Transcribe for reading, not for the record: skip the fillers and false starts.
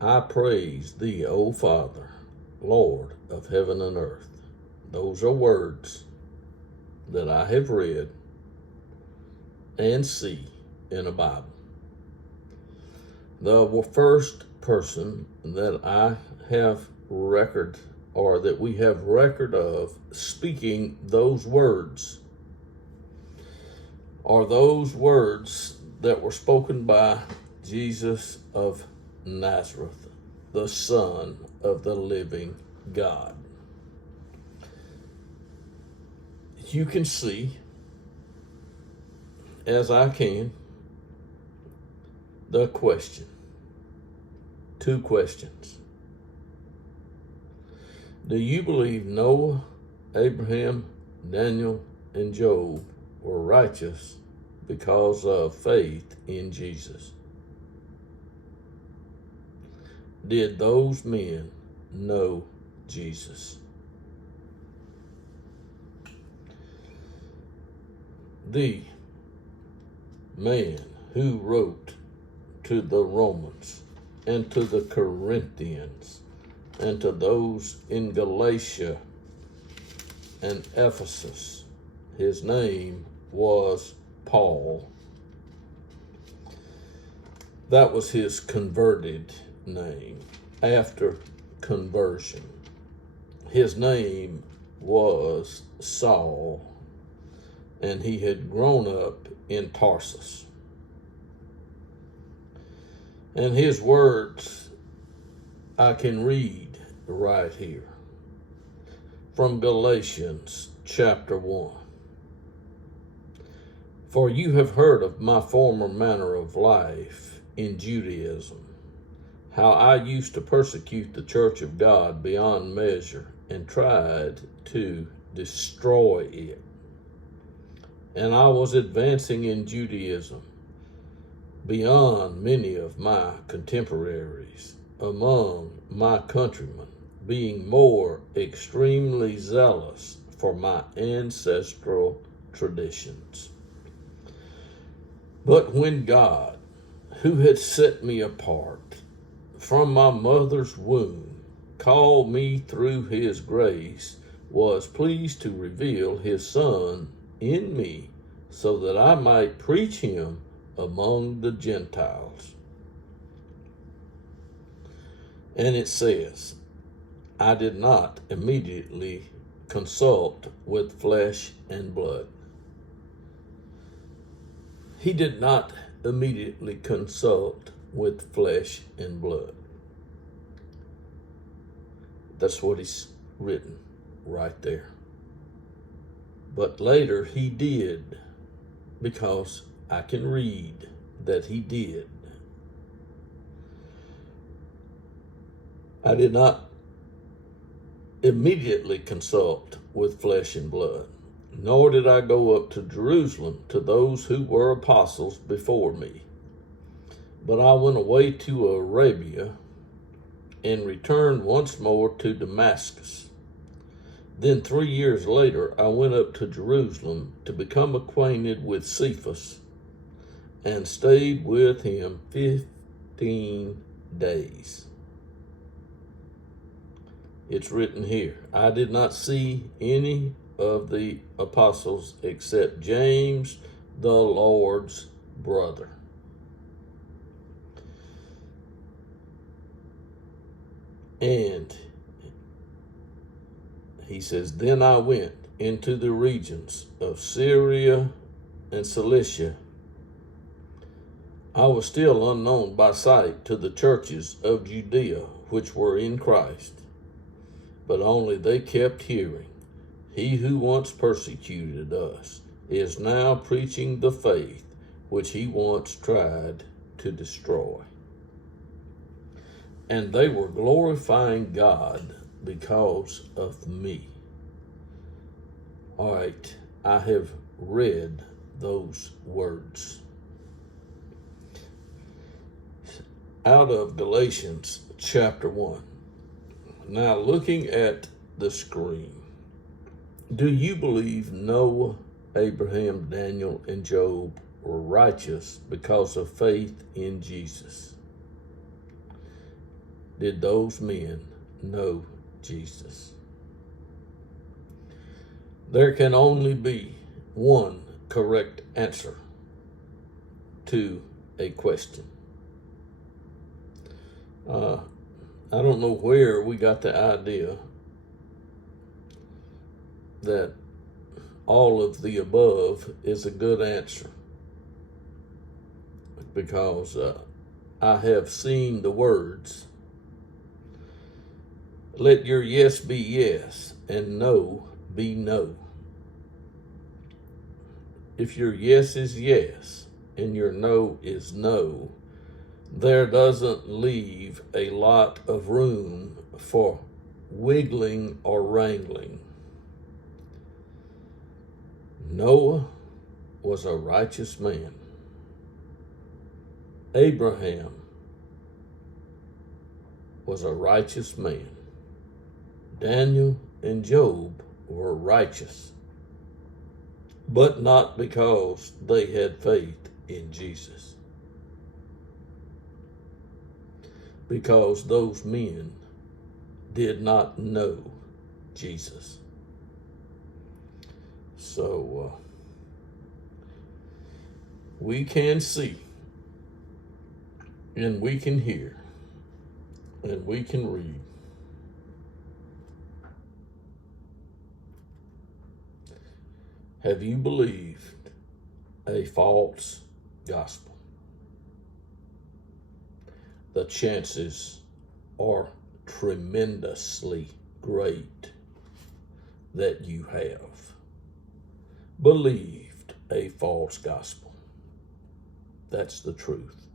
I praise thee, O Father, Lord of heaven and earth. Those are words that I have read and see in a Bible. The first person that I have record, or that we have record of speaking those words, are those words that were spoken by Jesus of Nazareth, the Son of the living God. You can see, as I can, the question. Two questions. Do you believe Noah, Abraham, Daniel, and Job were righteous because of faith in Jesus? Did those men know Jesus? The man who wrote to the Romans and to the Corinthians and to those in Galatia and Ephesus, his name was Paul. That was his converted name after conversion. His name was Saul, and he had grown up in Tarsus. And his words I can read right here from Galatians chapter 1. For you have heard of my former manner of life in Judaism, how I used to persecute the church of God beyond measure and tried to destroy it. And I was advancing in Judaism beyond many of my contemporaries among my countrymen, being more extremely zealous for my ancestral traditions. But when God, who had set me apart from my mother's womb, called me through his grace, was pleased to reveal his Son in me, so that I might preach him among the Gentiles. And it says, I did not immediately consult with flesh and blood. He did not immediately consult with flesh and blood. That's what he's written right there. But later he did, because I can read that he did. I did not immediately consult with flesh and blood, nor did I go up to Jerusalem to those who were apostles before me. But I went away to Arabia and returned once more to Damascus. Then 3 years later, I went up to Jerusalem to become acquainted with Cephas and stayed with him 15 days. It's written here, I did not see any of the apostles except James, the Lord's brother. And he says, then I went into the regions of Syria and Cilicia. I was still unknown by sight to the churches of Judea which were in Christ, but only they kept hearing, he who once persecuted us is now preaching the faith which he once tried to destroy. And they were glorifying God because of me. All right, I have read those words out of Galatians chapter 1. Now, looking at the screen, do you believe Noah, Abraham, Daniel, and Job were righteous because of faith in Jesus? did those men know Jesus? There can only be one correct answer to a question. I don't know where we got the idea that all of the above is a good answer, because I have seen the words, let your yes be yes and no be no. If your yes is yes and your no is no, there doesn't leave a lot of room for wiggling or wrangling. Noah was a righteous man. Abraham was a righteous man. Daniel and Job were righteous, but not because they had faith in Jesus. Because those men did not know Jesus. So we can see, and we can hear, and we can read. Have you believed a false gospel? The chances are tremendously great that you have believed a false gospel. That's the truth.